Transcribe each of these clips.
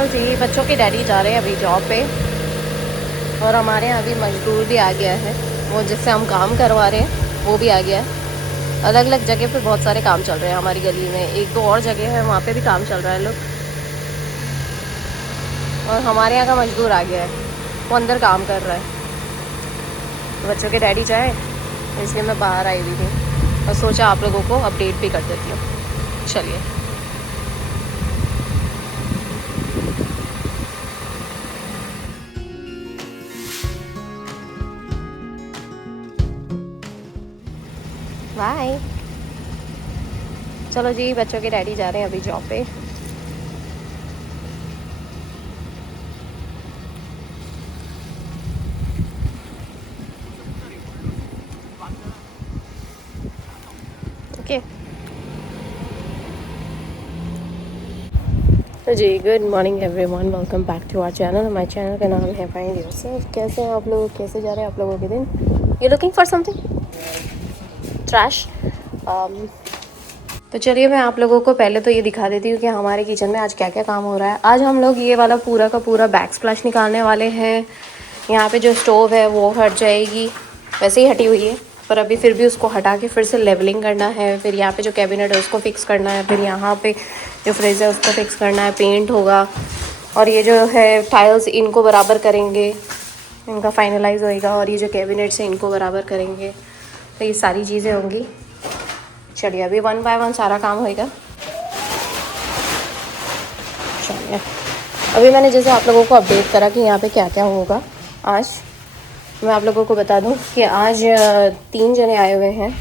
चलो जी, बच्चों के डैडी जा रहे हैं अभी जॉब पे और हमारे यहाँ अभी मजदूर भी आ गया है। वो जिससे हम काम करवा रहे हैं वो भी आ गया है। अलग अलग जगह पे बहुत सारे काम चल रहे हैं हमारी गली में, एक दो और जगह है वहाँ पे भी काम चल रहा है लोग। और हमारे यहाँ का मजदूर आ गया है, वो अंदर काम कर रहा है। बच्चों के डैडी जाए इसलिए मैं बाहर आई हुई थी और सोचा आप लोगों को अपडेट भी कर देती हूँ। चलिए। बाय। चलो जी, बच्चों के डैडी जा रहे हैं अभी जॉब पे। ओके तो जी, good morning everyone, welcome back to our channel. हमारे चैनल का नाम है फाइंड योरसेल्फ। कैसे हैं आप लोग, कैसे जा रहे हैं आप लोगों के दिन? You looking for something trash? तो चलिए मैं आप लोगों को पहले तो ये दिखा देती हूँ कि हमारे किचन में आज क्या क्या काम हो रहा है। आज हम लोग ये वाला पूरा का पूरा बैक स्प्लैश निकालने वाले हैं। यहाँ पे जो स्टोव है वो हट जाएगी, वैसे ही हटी हुई है पर अभी फिर भी उसको हटा के फिर से लेवलिंग करना है। फिर यहाँ पे जो कैबिनेट है उसको फिक्स करना है। फिर यहाँ पे जो फ्रिज है उसको फिक्स करना है, पेंट होगा। और ये जो है टाइल्स, इनको बराबर करेंगे, इनका फाइनलाइज होएगा। और ये जो कैबिनेट्स हैं इनको बराबर करेंगे। तो ये सारी चीज़ें होंगी। चलिए अभी 1 बाय 1 सारा काम होएगा। चलिए अभी मैंने जैसे आप लोगों को अपडेट करा कि यहाँ पे क्या क्या होगा आज, मैं आप लोगों को बता दूँ कि आज 3 जने आए हुए हैं।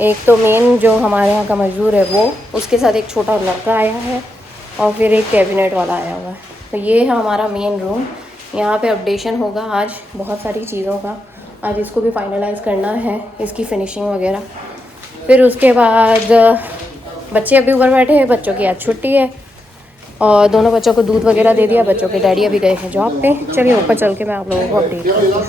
एक तो मेन जो हमारे यहाँ का मजदूर है वो, उसके साथ एक छोटा लड़का आया है और फिर एक कैबिनेट वाला आया हुआ है। तो ये है हमारा मेन रूम। यहाँ पे अपडेशन होगा आज बहुत सारी चीज़ों का। आज इसको भी फाइनलाइज करना है, इसकी फिनिशिंग वगैरह। फिर उसके बाद बच्चे अभी ऊपर बैठे हैं, बच्चों की आज छुट्टी है और दोनों बच्चों को दूध वगैरह दे दिया। बच्चों के डैडी अभी गए हैं जॉब पे। चलिए ऊपर चल के मैं आप लोगों को अपडेट करती हूँ।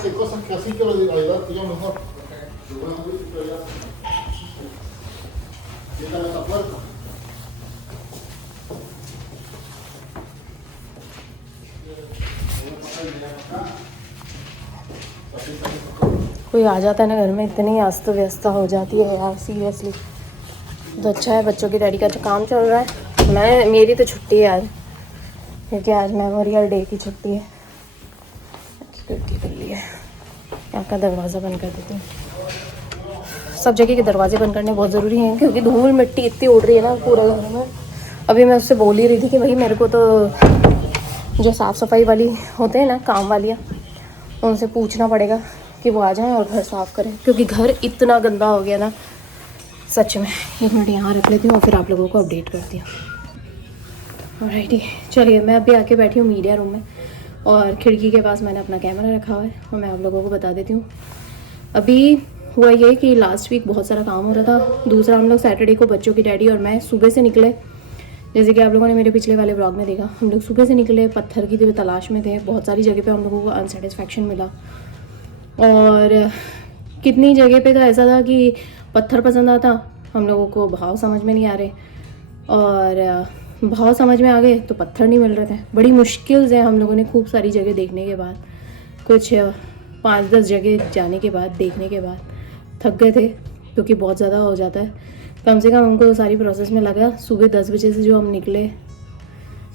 कोई आ जाता है ना घर में, इतनी अस्त व्यस्त हो जाती है यार, सीरियसली। तो अच्छा है बच्चों की डैडी का जो काम चल रहा है। मेरी तो छुट्टी है आज, क्योंकि आज मेमोरियल डे की छुट्टी है। खिड़की खुली है, यहाँ का दरवाज़ा बंद कर देती हूँ। सब जगह के दरवाजे बंद करने बहुत ज़रूरी हैं क्योंकि धूल मिट्टी इतनी उड़ रही है ना पूरे घर में। अभी मैं उससे बोल ही रही थी कि भाई मेरे को तो जो साफ़ सफाई वाली होते हैं ना, काम वालियाँ, उनसे पूछना पड़ेगा कि वो आ जाएं और घर साफ़ करें, क्योंकि घर इतना गंदा हो गया ना सच में। 1 मिनट यहाँ रख लेती हूँ और फिर आप लोगों को अपडेट करती हूँ। ऑलराइटी, चलिए मैं अभी आके बैठी हूँ मीडिया रूम में और खिड़की के पास मैंने अपना कैमरा रखा हुआ है और मैं आप लोगों को बता देती हूँ। अभी हुआ ये कि लास्ट वीक बहुत सारा काम हो रहा था। दूसरा, हम लोग सैटरडे को बच्चों की डैडी और मैं सुबह से निकले, जैसे कि आप लोगों ने मेरे पिछले वाले ब्लॉग में देखा। हम लोग सुबह से निकले, पत्थर की तलाश में थे। बहुत सारी जगह पे हम लोगों को अनसेटिस्फैक्शन मिला और कितनी जगह पे तो ऐसा था कि पत्थर पसंद आता, हम लोगों को भाव समझ में नहीं आ रहे, और भाव समझ में आ गए तो पत्थर नहीं मिल रहे थे। बड़ी मुश्किल से हम लोगों ने खूब सारी जगह देखने के बाद, कुछ 5-10 जगह जाने के बाद, देखने के बाद थक गए थे क्योंकि बहुत ज़्यादा हो जाता है। कम से कम हमको सारी प्रोसेस में लगा सुबह 10 बजे से जो हम निकले,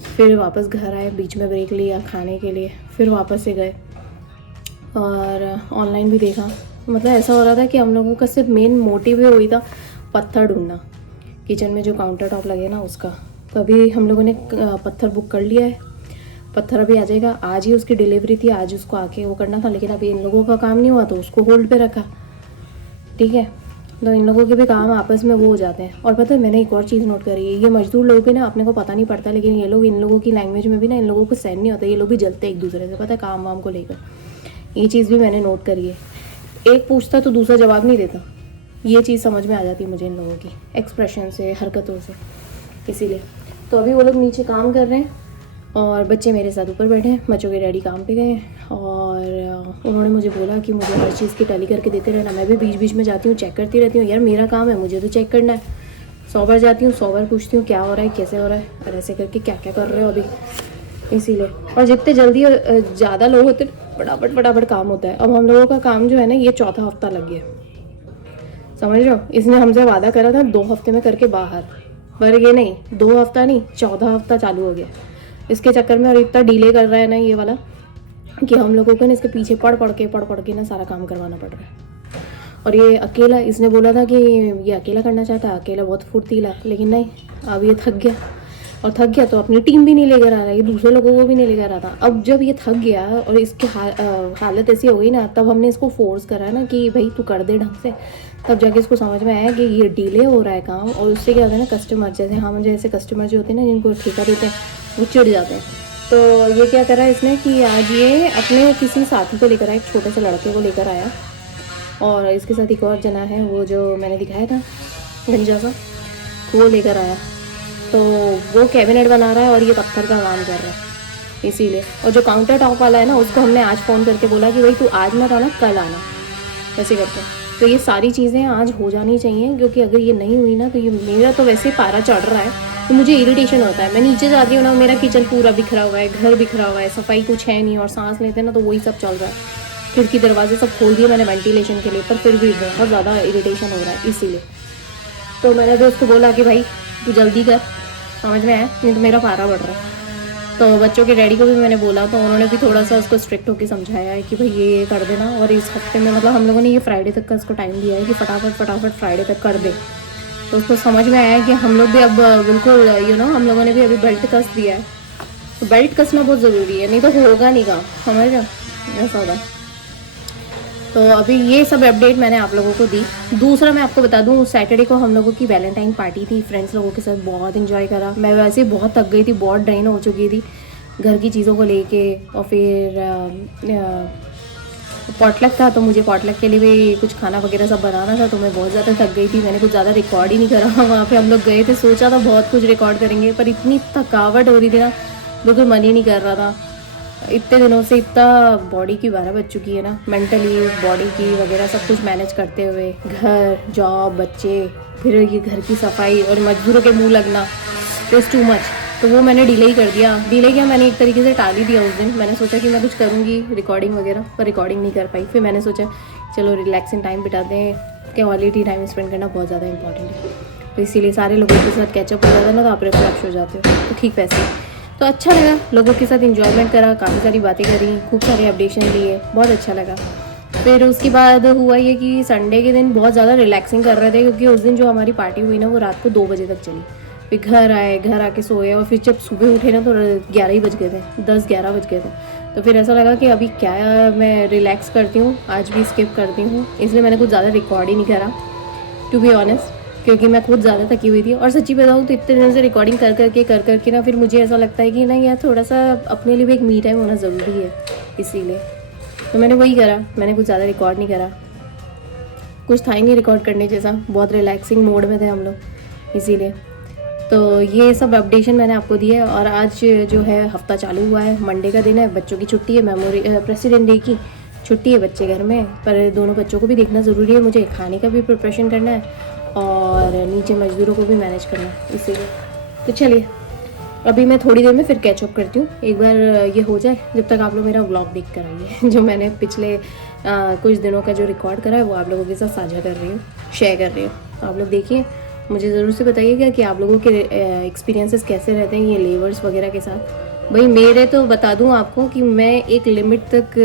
फिर वापस घर आए, बीच में ब्रेक लिया खाने के लिए, फिर वापस से गए और ऑनलाइन भी देखा। मतलब ऐसा हो रहा था कि हम लोगों का सिर्फ मेन मोटिव वही था, पत्थर ढूंढना, किचन में जो काउंटर टॉप लगे ना उसका। तो अभी हम लोगों ने पत्थर बुक कर लिया है। पत्थर अभी आ जाएगा। आज ही उसकी डिलीवरी थी, आज उसको आके वो करना था, लेकिन अभी इन लोगों का काम नहीं हुआ तो उसको होल्ड पे रखा। ठीक है, तो इन लोगों के भी काम आपस में वो हो जाते हैं। और पता है मैंने एक और चीज़ नोट करी है, ये मजदूर लोग भी ना, अपने को पता नहीं पड़ता, लेकिन ये लोग, इन लोगों की लैंग्वेज में भी ना, इन लोगों को सहन नहीं होता, ये लोग भी जलते एक दूसरे से, पता है, काम वाम को लेकर। ये चीज़ भी मैंने नोट करी है। एक पूछता तो दूसरा जवाब नहीं देता, ये चीज़ समझ में आ जाती है मुझे इन लोगों की एक्सप्रेशन से, हरकतों से। इसीलिए तो अभी वो लोग नीचे काम कर रहे हैं और बच्चे मेरे साथ ऊपर बैठे हैं। बच्चों के डैडी काम पे गए हैं और उन्होंने मुझे बोला कि मुझे हर चीज़ की टैली करके देते रहना। मैं भी बीच बीच में जाती हूँ, चेक करती रहती हूँ। यार मेरा काम है, मुझे तो चेक करना है। 100 बार जाती हूँ, 100 बार पूछती हूँ क्या हो रहा है, कैसे हो रहा है, और ऐसे करके क्या क्या कर रहे हो अभी। इसीलिए। और जितने जल्दी ज़्यादा लोग होते फटाफट फटाफट काम होता है। अब हम लोगों का काम जो है ना, ये चौथा हफ्ता लग गया, समझ रहे हो। इसने हमसे वादा करा था 2 हफ्ते में करके बाहर, पर ये नहीं, 2 हफ्ता नहीं 14 हफ्ता चालू हो गया इसके चक्कर में। और इतना डिले कर रहा है ना ये वाला कि हम लोगों को ना इसके पीछे पढ़ पढ़ के ना सारा काम करवाना पड़ रहा है। और ये अकेला, इसने बोला था कि ये अकेला करना चाहता है, अकेला बहुत फुर्तीला, लेकिन नहीं, अब ये थक गया। और थक गया तो अपनी टीम भी नहीं लेकर आ रहा है, ये दूसरे लोगों को भी नहीं लेकर आ रहा था। अब जब ये थक गया और इसकी हालत ऐसी हो गई ना, तब हमने इसको फोर्स करा ना कि भाई तू कर दे ढंग से। तब जाके इसको समझ में आया कि ये डिले हो रहा है काम, और उससे क्या होता है ना, कस्टमर जैसे हम जैसे कस्टमर जो होते हैं ना, जिनको ठेका देते हैं, वो चिढ़ जाते हैं। तो ये क्या करा इसने कि आज ये अपने किसी साथी को लेकर आया, एक छोटे से लड़के को लेकर आया, और इसके साथ एक और जना है, वो जो मैंने दिखाया था गंजा सा, वो लेकर आया। तो वो कैबिनेट बना रहा है और ये पत्थर का काम कर रहा है इसीलिए। और जो काउंटर टॉप वाला है ना, उसको हमने आज फ़ोन करके बोला कि भाई तू आज मत आना, कल आना, ऐसे करते हैं। तो ये सारी चीज़ें आज हो जानी चाहिए, क्योंकि अगर ये नहीं हुई ना तो ये मेरा तो वैसे पारा चढ़ रहा है, तो मुझे इरिटेशन होता है। मैं नीचे जाती हूँ ना, मेरा किचन पूरा बिखरा हुआ है, घर बिखरा हुआ है, सफाई कुछ है नहीं, और सांस लेते हैं ना तो वही सब चल रहा है। खिड़की दरवाजे सब खोल दिए मैंने वेंटिलेशन के लिए, पर फिर भी बहुत ज़्यादा इरिटेशन हो रहा है इसीलिए। तो मैंने तो उसको बोला कि भाई तू जल्दी कर, समझ में आया, नहीं तो मेरा पारा बढ़ रहा है। तो बच्चों के डैडी को भी मैंने बोला, तो उन्होंने भी थोड़ा सा उसको स्ट्रिक्ट होकर समझाया है कि भाई ये कर देना। और इस हफ्ते में मतलब हम लोगों ने ये फ्राइडे तक का उसको टाइम दिया है कि फटाफट फ्राइडे तक कर दे। तो उसको समझ में आया कि हम लोग भी अब बिल्कुल हम लोगों ने भी अभी बेल्ट कस दिया है। तो बेल्ट कसना बहुत ज़रूरी है, नहीं तो होगा नहीं काम, समझ रहे हो, ऐसा होगा। तो अभी ये सब अपडेट मैंने आप लोगों को दी। दूसरा मैं आपको बता दूं, सैटरडे को हम लोगों की वैलेंटाइन पार्टी थी, फ्रेंड्स लोगों के साथ बहुत एंजॉय करा। मैं वैसे ही बहुत थक गई थी, बहुत ड्रेन हो चुकी थी घर की चीज़ों को लेके। और फिर पॉटलक था, तो मुझे पॉटलक के लिए भी कुछ खाना वगैरह सब बनाना था, तो मैं बहुत ज़्यादा थक गई थी। मैंने कुछ ज़्यादा रिकॉर्ड ही नहीं करा वहाँ पे। हम लोग गए थे, सोचा था बहुत कुछ रिकॉर्ड करेंगे, पर इतनी थकावट हो रही थी ना, बिल्कुल मन ही नहीं कर रहा था। इतने दिनों से इतना बॉडी की 12 बज चुकी है ना, मेंटली बॉडी की वगैरह सब कुछ मैनेज करते हुए, घर, जॉब, बच्चे, फिर ये घर की सफाई और मजदूरों के मुंह लगना, इट्स टू मच। तो वो मैंने डिले ही कर दिया। डिले किया मैंने, एक तरीके से टाल ही दिया उस दिन। मैंने सोचा कि मैं कुछ करूँगी रिकॉर्डिंग वगैरह, पर रिकॉर्डिंग नहीं कर पाई। फिर मैंने सोचा चलो रिलैक्सिंग टाइम बिताते हैं, क्वालिटी टाइम स्पेंड करना बहुत ज़्यादा इंपॉर्टेंट है। तो इसीलिए सारे लोगों के साथ कैचअप हो जाता है ना, तो आप रिफ्रेश हो जाते हो, तो ठीक वैसे। तो अच्छा लगा, लोगों के साथ इंजॉयमेंट करा, काफ़ी सारी बातें करी, खूब सारे अपडेशन लिए, बहुत अच्छा लगा। फिर उसके बाद हुआ ये कि संडे के दिन बहुत ज़्यादा रिलैक्सिंग कर रहे थे, क्योंकि उस दिन जो हमारी पार्टी हुई ना, वो रात को 2 बजे तक चली। फिर घर आए, घर आके सोए, और फिर जब सुबह उठे ना तो 11 ही बज गए थे, 10-11 बज गए थे। तो फिर ऐसा लगा कि अभी क्या मैं रिलैक्स करती हूँ, आज भी स्किप करती हूँ, इसलिए मैंने कुछ ज़्यादा रिकॉर्ड ही नहीं करा, टू बी ऑनेस्ट, क्योंकि मैं खुद ज़्यादा थकी हुई थी। और सच्ची बताऊँ तो इतने दिनों से रिकॉर्डिंग कर करके ना, फिर मुझे ऐसा लगता है कि नहीं यार, थोड़ा सा अपने लिए भी एक मी टाइम होना ज़रूरी है, इसीलिए तो मैंने वही करा। मैंने कुछ ज़्यादा रिकॉर्ड नहीं करा, कुछ था ही नहीं रिकॉर्ड करने जैसा, बहुत रिलैक्सिंग मोड में थे हम लोग, इसीलिए। तो ये सब अपडेशन मैंने आपको दिए। और आज जो है हफ्ता चालू हुआ है, मंडे का दिन है, बच्चों की छुट्टी है, प्रेसिडेंट डे की छुट्टी है, बच्चे घर में, पर दोनों बच्चों को भी देखना ज़रूरी है, मुझे खाने का भी प्रिपरेशन करना है, और नीचे मजदूरों को भी मैनेज करना है, इसीलिए। तो चलिए अभी मैं थोड़ी देर में फिर कैचअप करती हूँ, एक बार ये हो जाए, जब तक आप लोग मेरा व्लॉग देख कर आइए। जो मैंने पिछले कुछ दिनों का जो रिकॉर्ड करा है, वो आप लोगों के साथ साझा कर रही हूँ, शेयर कर रही हूँ। तो आप लोग देखिए, मुझे ज़रूर से बताइएगा कि आप लोगों के एक्सपीरियंसेस कैसे रहते हैं ये लेबर्स वगैरह के साथ। भाई मेरे तो बता दूँ आपको कि मैं एक लिमिट तक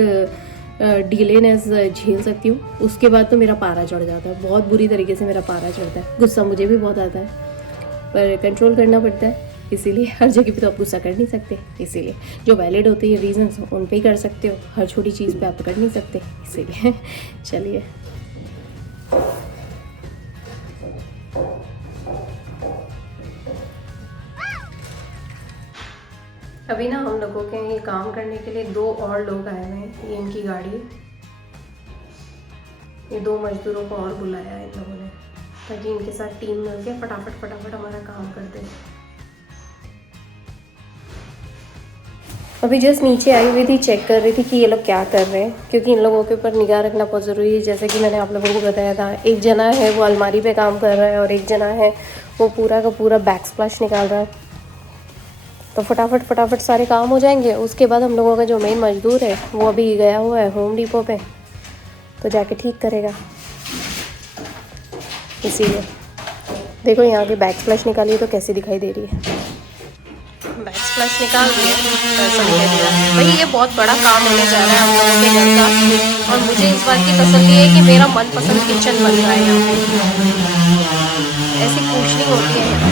डीलेनेस झेल सकती हूँ, उसके बाद तो मेरा पारा चढ़ जाता है, बहुत बुरी तरीके से मेरा पारा चढ़ता है। गुस्सा मुझे भी बहुत आता है, पर कंट्रोल करना पड़ता है, इसीलिए हर जगह पे तो आप गुस्सा कर नहीं सकते, इसीलिए जो वैलिड होते हैं रीजंस उन पे ही कर सकते हो, हर छोटी चीज़ पे आप कर नहीं सकते, इसीलिए। चलिए अभी ना हम लोगों के ये काम करने के लिए 2 और लोग आए हुए हैं, ये इनकी गाड़ी है, ये 2 मजदूरों को और बुलाया है इन लोगों ने, ताकि इनके साथ टीम मिल के फटाफट हमारा काम कर दे। अभी जस्ट नीचे आई हुई थी, चेक कर रही थी कि ये लोग क्या कर रहे हैं, क्योंकि इन लोगों के ऊपर निगाह रखना बहुत ज़रूरी है। जैसे कि मैंने आप लोगों को बताया था, एक जना है वो अलमारी पे काम कर रहा है, और एक जना है वो पूरा का पूरा बैक स्प्लैश निकाल रहा है। तो फटाफट फटाफट सारे काम हो जाएंगे। उसके बाद हम लोगों का जो मेन मजदूर है वो अभी गया हुआ है होम डिपो पे, तो जाके ठीक करेगा। इसीलिए देखो यहाँ की बैक स्प्लैश निकाली तो कैसी दिखाई दे रही है। बैक स्प्लैश निकाल दिए तो ऐसा दिखाई दे रहा है। भाई ये बहुत बड़ा काम होने जा रहा है हम लोगों के घर का, और मुझे इस बात की तसल्ली है कि मेरा मनपसंद किचन बन रहा है यहाँ पे। ऐसी कुशनिंग होती है यहाँ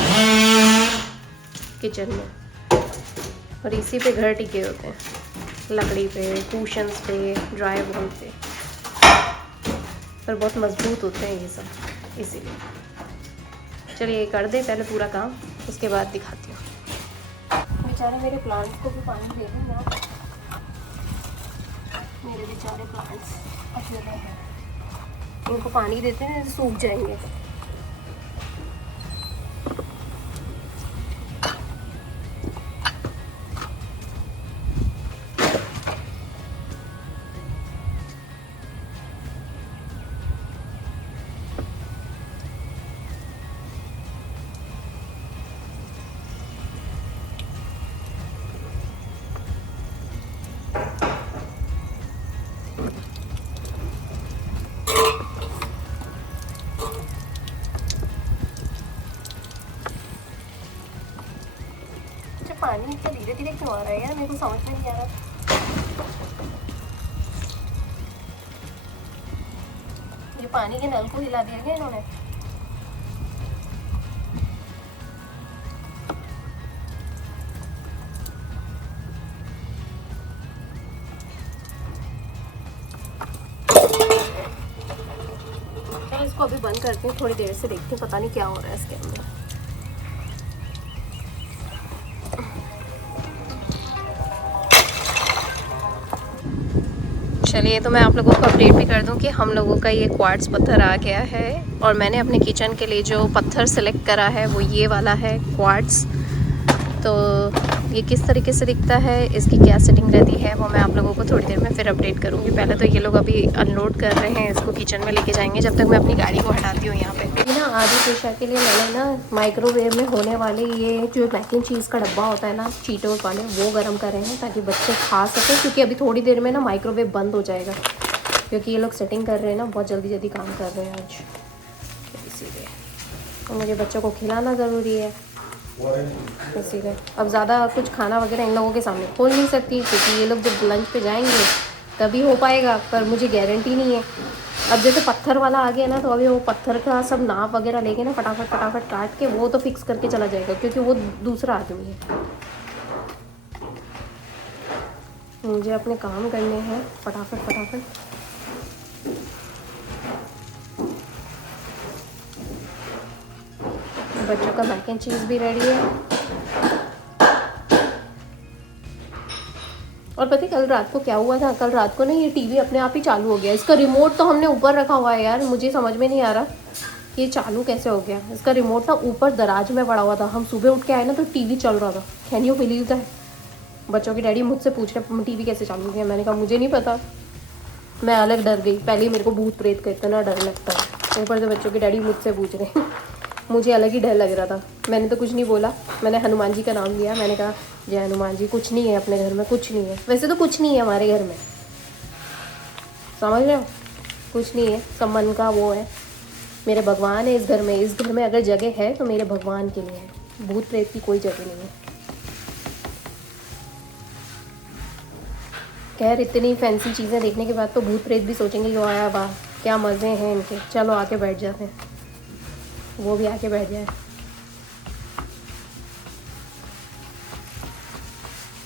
किचन में, और इसी पे घर टिके होते हैं, लकड़ी पे, कुशन्स पे, ड्राई वॉल पे, पर बहुत मजबूत होते हैं ये सब, इसीलिए। चलिए कर दे पहले पूरा काम, उसके बाद दिखाती हूँ। बेचारे मेरे प्लांट्स को भी पानी दे दें ना, मेरे बेचारे प्लांट्स अकेले हैं, इनको पानी देते हैं सूख जाएंगे। पानी इतना धीरे धीरे क्यों आ रहा है यार, मेरे को समझ में नहीं आ रहा। ये पानी के नल को हिला दिया गया इन्होंने। चलो इसको अभी बंद करते हैं, थोड़ी देर से देखते हैं, पता नहीं क्या हो रहा है इसके अंदर। चलिए तो मैं आप लोगों को अपडेट भी कर दूं कि हम लोगों का ये क्वार्ट्ज पत्थर आ गया है, और मैंने अपने किचन के लिए जो पत्थर सेलेक्ट करा है वो ये वाला है क्वार्ट्ज। तो ये किस तरीके से दिखता है, इसकी क्या सेटिंग रहती है, वो मैं आप लोगों को थोड़ी देर में फिर अपडेट करूँगी। पहले तो ये लोग अभी अनलोड कर रहे हैं, इसको किचन में लेके जाएंगे, जब तक मैं अपनी गाड़ी को हटाती हूँ यहाँ पे ना। आधी पेशा के लिए मैंने ना माइक्रोवेव में होने वाले ये जो मैक एंड चीज़ का डब्बा होता है ना, चीटोस वाले, वो गर्म करे हैं ताकि बच्चे खा सकें, क्योंकि अभी थोड़ी देर में ना माइक्रोवेव बंद हो जाएगा, क्योंकि ये लोग सेटिंग कर रहे हैं ना, बहुत जल्दी जल्दी काम कर रहे हैं आज, इसीलिए तो मुझे बच्चों को खिलाना ज़रूरी है, इसीलिए। अब ज़्यादा कुछ खाना वगैरह इन लोगों के सामने खोल नहीं सकती, क्योंकि ये लोग जब लंच पे जाएंगे तभी हो पाएगा, पर मुझे गारंटी नहीं है। अब जैसे पत्थर वाला आ गया ना, तो अभी वो पत्थर का सब नाप वगैरह लेके ना फटाफट फटाफट काट के वो तो फिक्स करके चला जाएगा, क्योंकि वो दूसरा आदमी है। मुझे अपने काम करने हैं फटाफट फटाफट। बच्चों का मैक एंड चीज़ भी रेडी है। और पता है कल रात को क्या हुआ था? कल रात को ना ये टीवी अपने आप ही चालू हो गया। इसका रिमोट तो हमने ऊपर रखा हुआ है यार, मुझे समझ में नहीं आ रहा ये चालू कैसे हो गया। इसका रिमोट ना ऊपर दराज में पड़ा हुआ था, हम सुबह उठ के आए ना तो टीवी चल रहा था। Can you believe that? बच्चों की डैडी मुझसे पूछ रहे टीवी कैसे चालू किया, मैंने कहा मुझे नहीं पता। मैं अलग डर गई, पहले मेरे को भूत प्रेत का इतना डर लगता है, ऊपर से बच्चों की डैडी मुझसे पूछ रहे हैं मुझे अलग ही डर लग रहा था। मैंने तो कुछ नहीं बोला, मैंने हनुमान जी का नाम लिया, मैंने कहा जय हनुमान जी। कुछ नहीं है अपने घर में, कुछ नहीं है, वैसे तो कुछ नहीं है हमारे घर में, समझ रहे हो, कुछ नहीं है। सब मन का वो है, मेरे भगवान है इस घर में। इस घर में अगर जगह है तो मेरे भगवान के लिए है, भूत प्रेत की कोई जगह नहीं है। खैर इतनी फैंसी चीज़ें देखने के बाद तो भूत प्रेत भी सोचेंगे कि आया वाह क्या मज़े हैं इनके, चलो आके बैठ जाते हैं। वो भी आके बैठ जाए।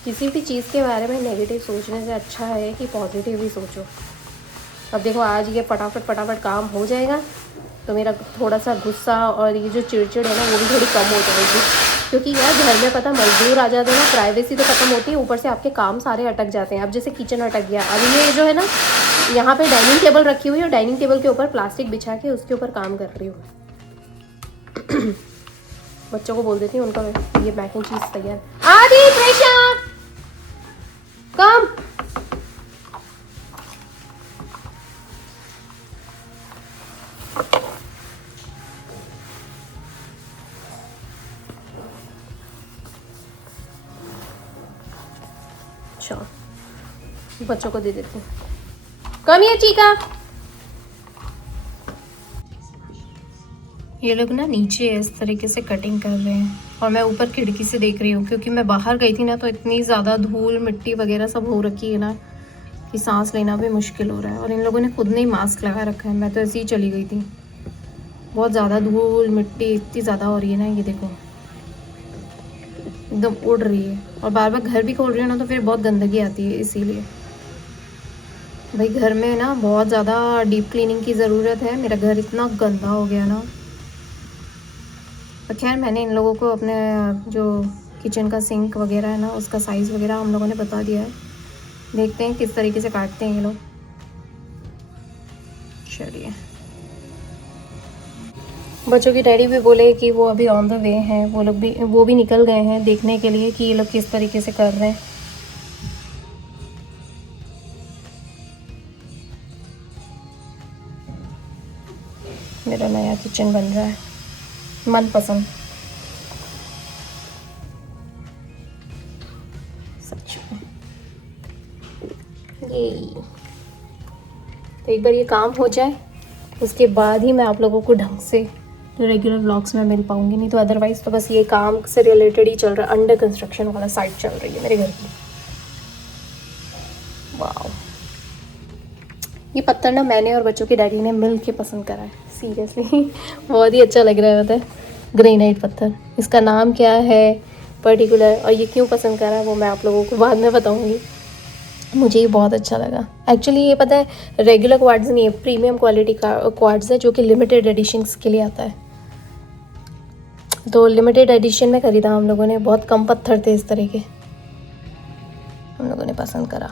किसी भी चीज़ के बारे में नेगेटिव सोचने से अच्छा है कि पॉजिटिव ही सोचो। अब देखो आज ये फटाफट फटाफट काम हो जाएगा तो मेरा थोड़ा सा गुस्सा और ये जो चिड़चिड़ है ना वो भी थोड़ी कम हो जाएगी, क्योंकि यार घर में पता मजदूर आ जाते हैं ना, प्राइवेसी तो ख़त्म होती है, ऊपर से आपके काम सारे अटक जाते हैं। अब जैसे किचन अटक गया, अभी ये जो है ना यहाँ पे डाइनिंग टेबल रखी हुई है, डाइनिंग टेबल के ऊपर प्लास्टिक बिछा के उसके ऊपर काम कर रही हूँ। बच्चों को बोल देती हूँ उनका ये मैक एंड चीज़ तैयार। आदि प्रेशा कम। अच्छा, बच्चों को दे देती हूँ। कम ये चीका। ये लोग ना नीचे इस तरीके से कटिंग कर रहे हैं और मैं ऊपर खिड़की से देख रही हूँ, क्योंकि मैं बाहर गई थी ना तो इतनी ज़्यादा धूल मिट्टी वगैरह सब हो रखी है ना कि सांस लेना भी मुश्किल हो रहा है। और इन लोगों ने खुद ने ही मास्क लगा रखा है, मैं तो ऐसे ही चली गई थी। बहुत ज़्यादा धूल मिट्टी इतनी ज़्यादा हो रही है ना, ये देखो एकदम उड़ रही है। और बार बार घर भी खोल रही हूँ ना तो फिर बहुत गंदगी आती है, इसीलिए भाई घर में ना बहुत ज़्यादा डीप क्लीनिंग की ज़रूरत है। मेरा घर इतना गंदा हो गया ना। तो खैर मैंने इन लोगों को अपने जो किचन का सिंक वगैरह है ना उसका साइज़ वगैरह हम लोगों ने बता दिया है। देखते हैं किस तरीके से काटते हैं ये लोग। चलिए, बच्चों की डैडी भी बोले कि वो अभी ऑन द वे हैं, वो भी निकल गए हैं देखने के लिए कि ये लोग किस तरीके से कर रहे हैं। मेरा नया किचन बन रहा है, मनपसंद। सच में ये तो एक बार ये काम हो जाए उसके बाद ही मैं आप लोगों को ढंग से रेगुलर व्लॉग्स में मिल पाऊंगी, नहीं तो अदरवाइज तो बस ये काम से रिलेटेड ही चल रहा है। अंडर कंस्ट्रक्शन वाला साइट चल रही है मेरे घर की। वाह, ये पत्थर ना मैंने और बच्चों के डैडी ने मिल के पसंद करा है, सीरियसली बहुत ही अच्छा लग रहा है। पता है, ग्रेनाइट पत्थर, इसका नाम क्या है पर्टिकुलर और ये क्यों पसंद करा है वो मैं आप लोगों को बाद में बताऊंगी। मुझे ये बहुत अच्छा लगा एक्चुअली। ये पता है रेगुलर क्वार्ट्ज नहीं है, प्रीमियम क्वालिटी का क्वार्ट्ज है जो कि लिमिटेड एडिशंस के लिए आता है। तो लिमिटेड एडिशन में ख़रीदा हम लोगों ने, बहुत कम पत्थर थे इस तरह के, हम लोगों ने पसंद करा।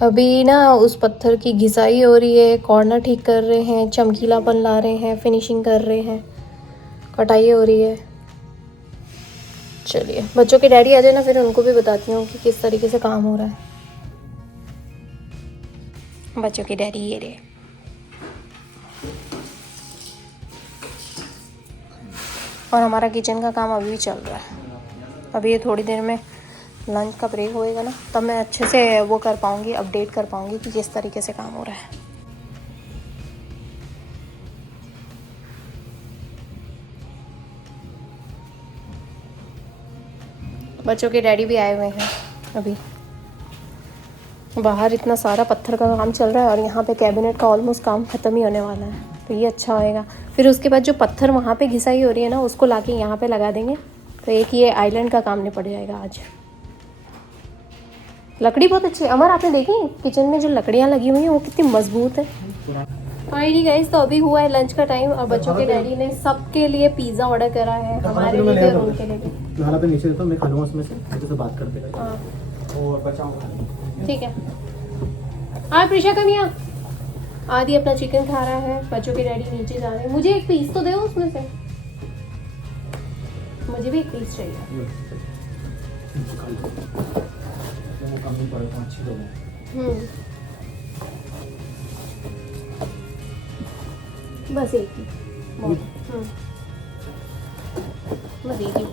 अभी ना उस पत्थर की घिसाई हो रही है, कॉर्नर ठीक कर रहे हैं, चमकीलापन ला रहे हैं, फिनिशिंग कर रहे हैं, कटाई हो रही है। चलिए, बच्चों के डैडी आ जाए ना फिर उनको भी बताती हूँ कि किस तरीके से काम हो रहा है। बच्चों के डैडी ये रहे। और हमारा किचन का काम अभी भी चल रहा है। अभी ये थोड़ी देर में लंच का ब्रेक होएगा ना तब मैं अच्छे से वो कर पाऊँगी, अपडेट कर पाऊँगी कि किस तरीके से काम हो रहा है। बच्चों के डैडी भी आए हुए हैं अभी। बाहर इतना सारा पत्थर का काम चल रहा है और यहाँ पे कैबिनेट का ऑलमोस्ट काम ख़त्म ही होने वाला है, तो ये अच्छा होएगा। फिर उसके बाद जो पत्थर वहाँ पे घिसाई हो रही है ना उसको लाके यहाँ पे लगा देंगे, तो एक ये आइलैंड का काम निपट जाएगा आज। लकड़ी बहुत अच्छी है। अमर, आपने देखी किचन में जो लकड़ियाँ लगी हुई हैं वो कितनी मजबूत है। फाइनली गाइस, तो अभी हुआ है लंच का टाइम और बच्चों के डैडी ने सबके लिए पिज़्ज़ा ऑर्डर करा है, हमारे लिए और उनके लिए भी। पे नीचे देता हूं, मैं खा लूंगा उसमें से, अच्छे से बात करते हैं। हाँ और बचाऊंगा, ठीक है। हाँ प्रिशा, कम यहाँ। आदि अपना चिकन खा रहा है, बच्चों के डैडी नीचे जा रहे हैं। मुझे एक पीस तो दो उसमें से, मुझे भी एक पीस चाहिए। वो कम ही पड़ता है, अच्छी लोग बस एक ही बस एक ही।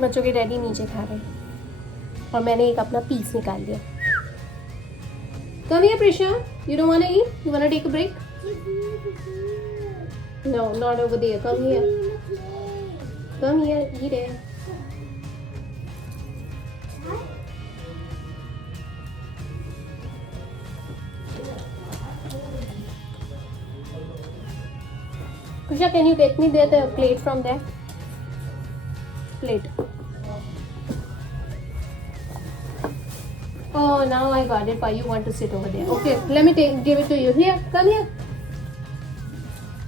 बच्चों के डैडी नीचे खा रहे हैं और मैंने एक अपना पीस निकाल लिया। Come here Prisha, you don't want to eat, you want to take a break? No, not over there, come here, come here, eat it. Prisha, can you get me the plate from there? Plate. Oh, now I got it. Why you want to sit over there? Okay, let me give it to you. Here, come here.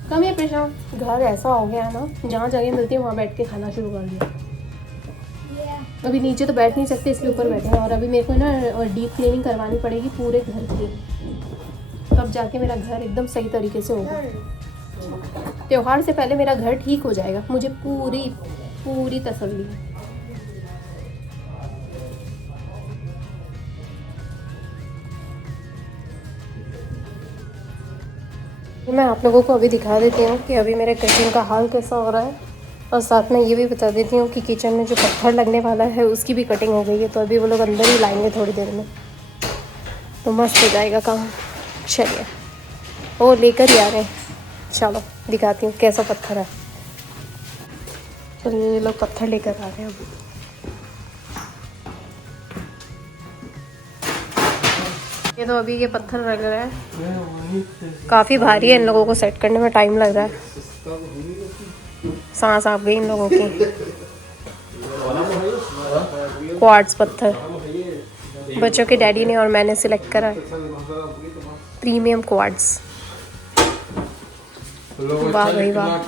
Come here, Prisha. घर ऐसा हो गया ना, जहाँ जगह मिलती है वहाँ बैठ के खाना शुरू कर दिया। अभी नीचे तो बैठ नहीं सकते इसलिए ऊपर बैठे हैं और अभी मेरे को ना डीप क्लीनिंग करवानी पड़ेगी पूरे घर की, तब जाके मेरा घर एकदम सही तरीके से होगा। त्योहार से पहले मेरा घर ठीक हो जाएगा, मुझे पूरी तसल्ली है। मैं आप लोगों को अभी दिखा देती हूँ कि अभी मेरे किचन का हाल कैसा हो रहा है, और साथ में ये भी बता देती हूँ कि किचन में जो पत्थर लगने वाला है उसकी भी कटिंग हो गई है। तो अभी वो लोग अंदर ही लाएंगे थोड़ी देर में, तो मस्त हो जाएगा काम। चलिए, वो लेकर ही आ रहे हैं। चलो दिखाती हूँ कैसा पत्थर है। चलिए, ये लोग पत्थर लेकर आ रहे हैं अभी। ये तो अभी ये पत्थर लग रहा है, काफ़ी भारी है, इन लोगों को सेट करने में टाइम लग रहा है। सांस आ गई इन लोगों की। क्वार्ट्ज पत्थर बच्चों के डैडी ने और मैंने सिलेक्ट करा है, प्रीमियम क्वार्ट्ज। वाह भाई वाह।